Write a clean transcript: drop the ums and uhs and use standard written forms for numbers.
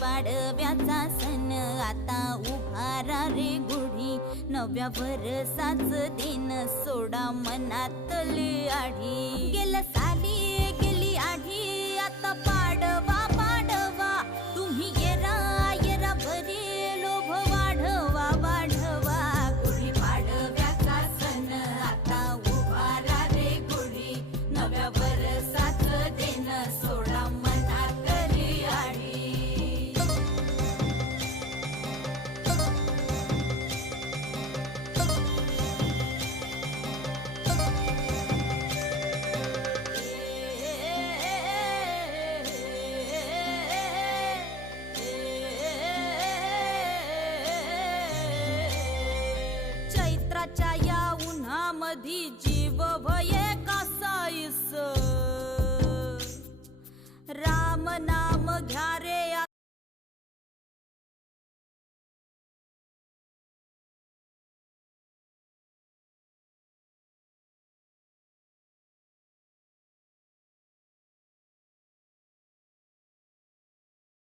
पाडव्याचा सण आता उभारा रे गुढी, नव्या वर्षाच दिन सोडा मनातली आढी. गेल्या साली गेली आढी, आता पाडवा पाडवा, तुम्ही येरा येरा बरी लोभ वाढवा वाढवा. गुढी पाडव्याचा सण आता उभारा रे गुढी, नव्या वर्षाच दिन सोडा मनातली आढी. चैत्राच्या या उन्हामधी जीव भये कासाईस, राम नाम घ्या